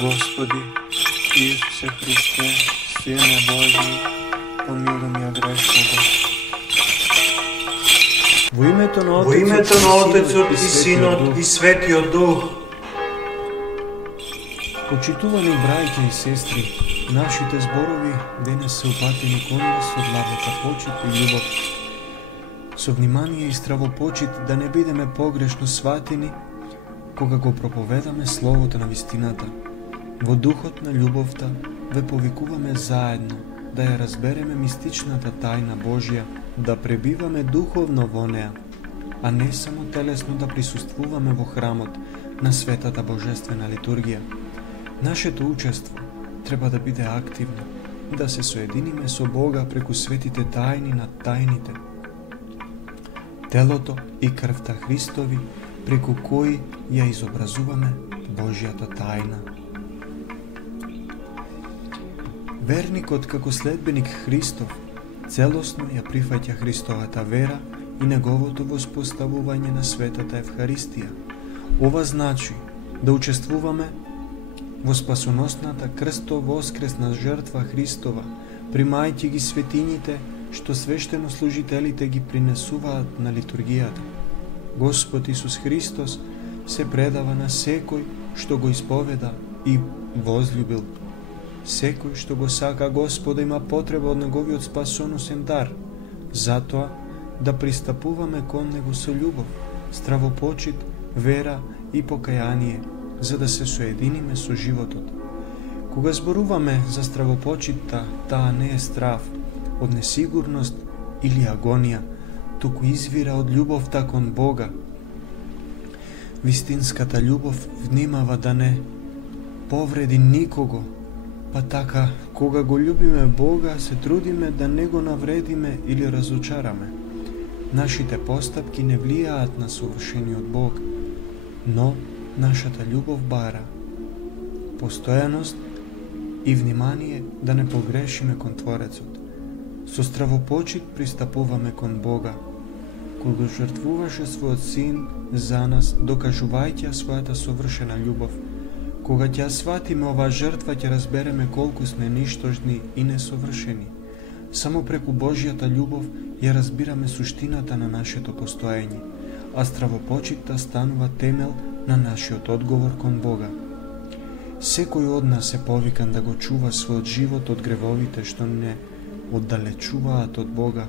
Господи, Исусе Христе, Сине Божий, помилуй меня грешного. Во името на Отецот и Синот и Светиот Дух. Почитувани браќа и сестри, нашите зборови денес се упатени кон вас од лавата почит и љубов. Со внимание и стравопочит да не бидеме погрешно сватени кога го проповедаме Словото на вистината. Во духот на љубовта ве повикуваме заедно да ја разбереме мистичната тајна Божја, да пребиваме духовно во неа, а не само телесно да присуствуваме во храмот на светата божествена литургија. Нашето учество треба да биде активно, да се соединиме со Бога преку светите тајни на тајните. Телото и крвта Христови, преку кои ја изобразуваме Божјата тајна. Верникот како следбеник Христов целосно ја прифаќа Христовата вера и неговото воспоставување на светата Евхаристија. Ова значи да учествуваме во спасоносната крсто-воскресна жртва Христова, примајќи ги светињите што свештенослужителите ги принесуваат на литургијата. Господ Исус Христос се предава на секој што го исповеда и возлюбил. Секој што го сака Господа има потреба од неговиот спасоносен дар, затоа да пристапуваме кон него со љубов, стравопочит, вера и покаяние, за да се соединиме со животот. Кога зборуваме за стравопочитта, таа не е страв од несигурност или агонија, туку извира од љубовта кон Бога. Вистинската љубов внимава да не повреди никого, па така, кога го љубиме Бога, се трудиме да не го навредиме или разочараме. Нашите постапки не влијаат на совршениот Бог, но нашата љубов бара постојаност и внимание да не погрешиме кон Творецот. Со стравопочит пристапуваме кон Бога, кој го жртвуваше својот Син за нас, докажувајќи својата совршена љубов. Кога ќе сватиме оваа жртва, ќе разбереме колку сме ништожни и несовршени. Само преку Божјата љубов ја разбираме суштината на нашето постоење, а стравопочитта станува темел на нашиот одговор кон Бога. Секој од нас е повикан да го чува својот живот од гревовите што не оддалечуваат од Бога.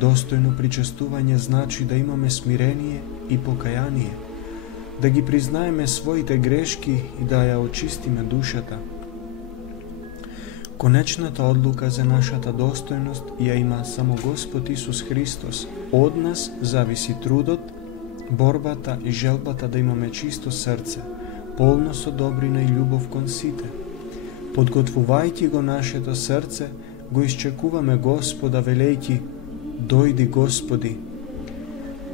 Достојно причестување значи да имаме смирение и покаяние, да ги признаеме своите грешки и да ја очистиме душата. Конечната одлука за нашата достојност ја има само Господ Исус Христос. Од нас зависи трудот, борбата и желбата да имаме чисто срце, полно со добрина и љубов кон сите. Подготвувајќи го нашето срце, го исчекуваме Господа велејќи: дојди Господи.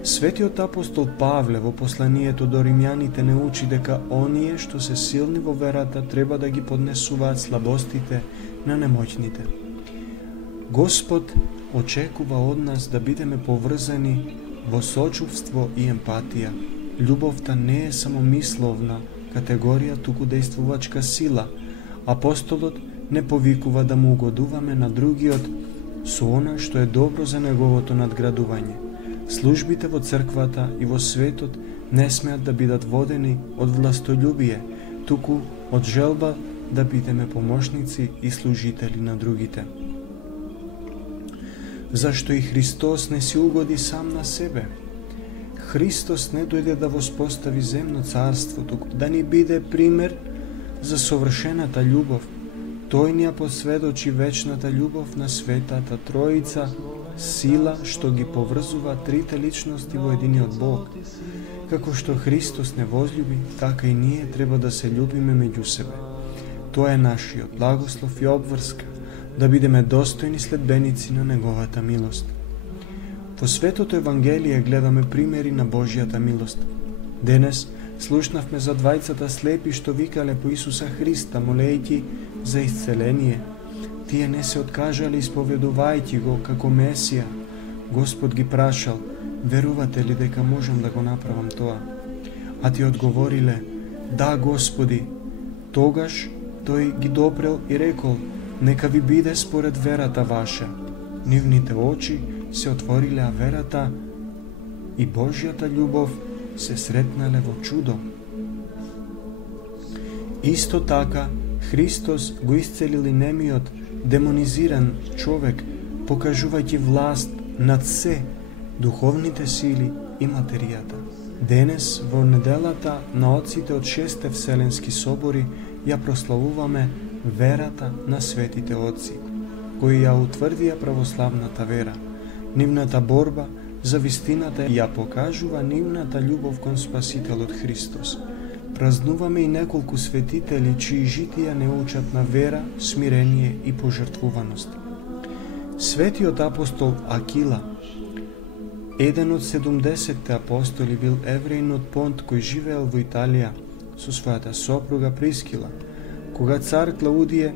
Светиот апостол Павле во посланието до римјаните не учи дека оние што се силни во верата треба да ги поднесуваат слабостите на немоќните. Господ очекува од нас да бидеме поврзани во сочувство и емпатија. Љубовта не е само мисловна категорија, туку дејствувачка сила. Апостолот не повикува да му угодуваме на другиот со она што е добро за неговото надградување. Службите во црквата и во светот не смеат да бидат водени од властољубие, туку од желба да бидеме помошници и служители на другите. Зашто и Христос не си угоди сам на себе. Христос не дојде да воспостави земно царство, туку да ни биде пример за совршената љубов. Тој ни ја посведочи вечната љубов на Светата Троица, сила што ги поврзува трите личности во единиот Бог. Како што Христос не возлюби, така и ние треба да се љубиме меѓу себе. Тоа е нашиот благослов и обврска, да бидеме достојни следбеници на Неговата милост. Во Светото Евангелие гледаме примери на Божјата милост. Денес слушнавме за двајцата слепи што викале по Исуса Христа, молејќи за исцеление. Тие не се откажале исповедувајќи го како Месија. Господ ги прашал: верувате ли дека можам да го направам тоа? А ти одговориле: да, Господи. Тогаш тој ги допрел и рекол: нека ви биде според верата ваша. Нивните очи се отвориле, а верата и Божјата љубов се сретнале во чудо. Исто така, Христос го исцелил и немиот, демонизиран човек, покажувајќи власт над се, духовните сили и материјата. Денес, во неделата на отците од 6 Вселенски собори, ја прославуваме верата на светите отци, кои ја утврдија православната вера. Нивната борба за вистината ја покажува нивната љубов кон Спасителот Христос. Празнуваме и неколку светители чии житија не учат на вера, смирение и пожртвуваност. Светиот апостол Акила, еден од 70 апостоли, бил евреин од Понт кој живеел во Италија со својата сопруга Прискила. Кога цар Клаудије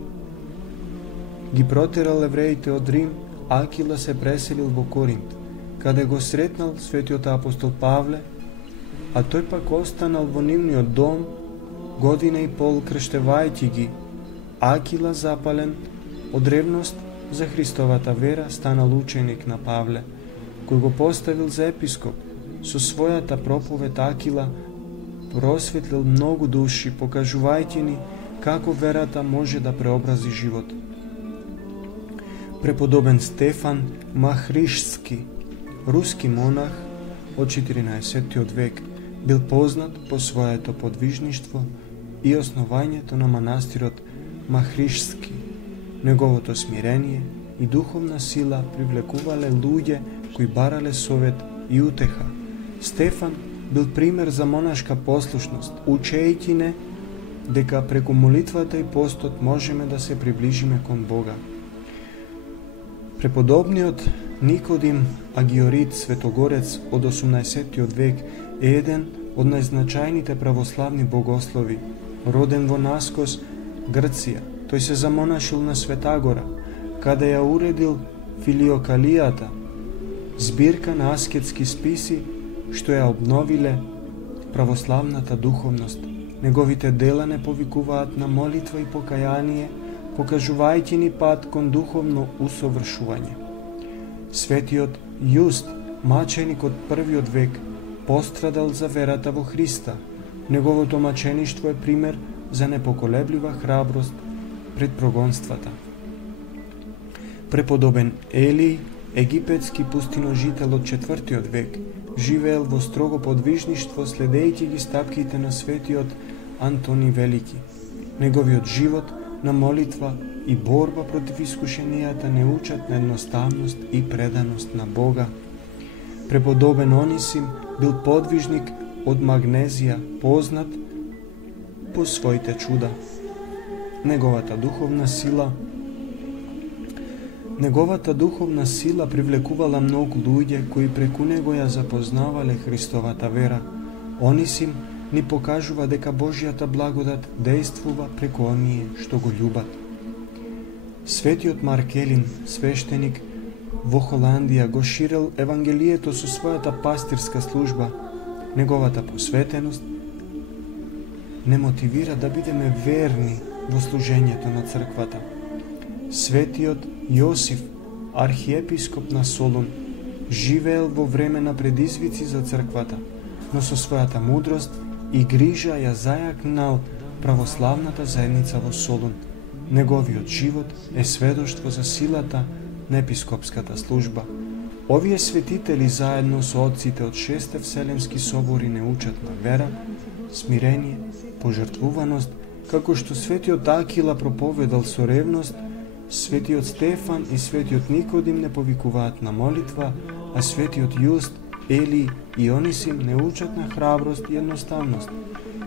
ги протерал евреите од Рим, Акила се преселил во Коринт, каде го сретнал светиот апостол Павле, а тој пак останал во нивниот дом година и пол крштевајќи ги. Акила, запален од ревност за Христовата вера, станал ученик на Павле, кој го поставил за епископ. Со својата проповед Акила просветлил многу души, покажувајќи ни како верата може да преобрази живот. Преподобен Стефан Махришски, руски монах од 14 век, бил познат по своето подвижништво и основањето на манастирот Махришски. Неговото смирение и духовна сила привлекувале луѓе кои барале совет и утеха. Стефан бил пример за монашка послушност, учејќи не дека преку молитвата и постот можеме да се приближиме кон Бога. Преподобниот Никодим Агиорит, светогорец од 18 век, е еден од најзначајните православни богослови, роден во Наскос, Грција. Тој се замонашил на Светагора, каде ја уредил Филиокалијата, збирка на аскетски списи што ја обновиле православната духовност. Неговите дела не повикуваат на молитва и покаяние, покажувајќи ни пат кон духовно усовршување. Светиот Јуст, маченик од првиот век, пострадал за верата во Христа. Неговото мачеништво е пример за непоколеблива храброст пред прогонствата. Преподобен Елиј, египетски пустиножител од 4 век, живеел во строго подвижништво, следејќи ги стапките на светиот Антони Велики. Неговиот живот на молитва и борба против искушенијата не учат на едноставност и преданост на Бога. Преподобен Онисим бил подвижник од Магнезија, познат по своите чуда. Неговата духовна сила привлекувала многу луѓе кои преку него ја запознавале Христовата вера. Онисим ни покажува дека Божјата благодат действува преку оние што го љубат. Светиот Маркелин, свештеник во Холандија, го ширел Евангелието со својата пастирска служба. Неговата посветеност не мотивира да бидеме верни во служењето на црквата. Светиот Јосиф, архиепископ на Солун, живеел во време на предизвици за црквата, но со својата мудрост и грижа ја зајакнал православната заедница во Солун. Неговиот живот е сведоштво за силата на епископската служба. Овие светители заедно со отците од 6 Вселенски собори не учат на вера, смирение, пожртвуваност, како што светиот Акила проповедал со ревност, светиот Стефан и светиот Никодим не повикуваат на молитва, а светиот Јуст, Ели и Онисим не учат на храброст и едноставност.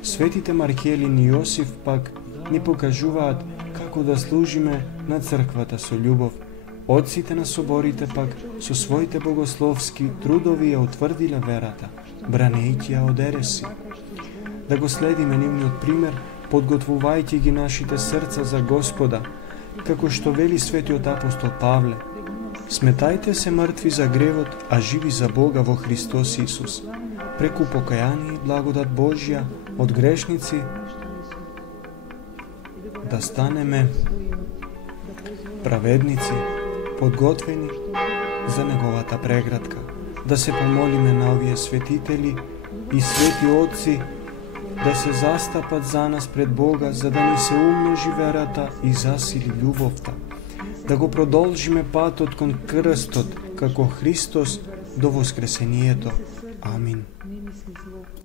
Светите Маркелин и Јосиф пак ни покажуваат како да служиме на црквата со љубов. Отците на соборите пак со своите богословски трудови ја утврдиле верата, бранејќи ја од ереси. Да го следиме нивниот пример, подготвувајќи ги нашите срца за Господа, како што вели светиот апостол Павле: сметајте се мртви за гревот, а живи за Бога во Христос Исус. Преку покаяние и благодат Божја од грешници да станеме праведници, подготвени за неговата преградка, да се помолиме на овие светители и свети отци да се застапат за нас пред Бога, за да ни се умножи верата и засили љубовта, да го продолжиме патот кон крстот, како Христос до воскресението. Амин.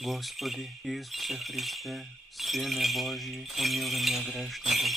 Господи Исусе Христе, Сине Божи, помилуй меня грешного.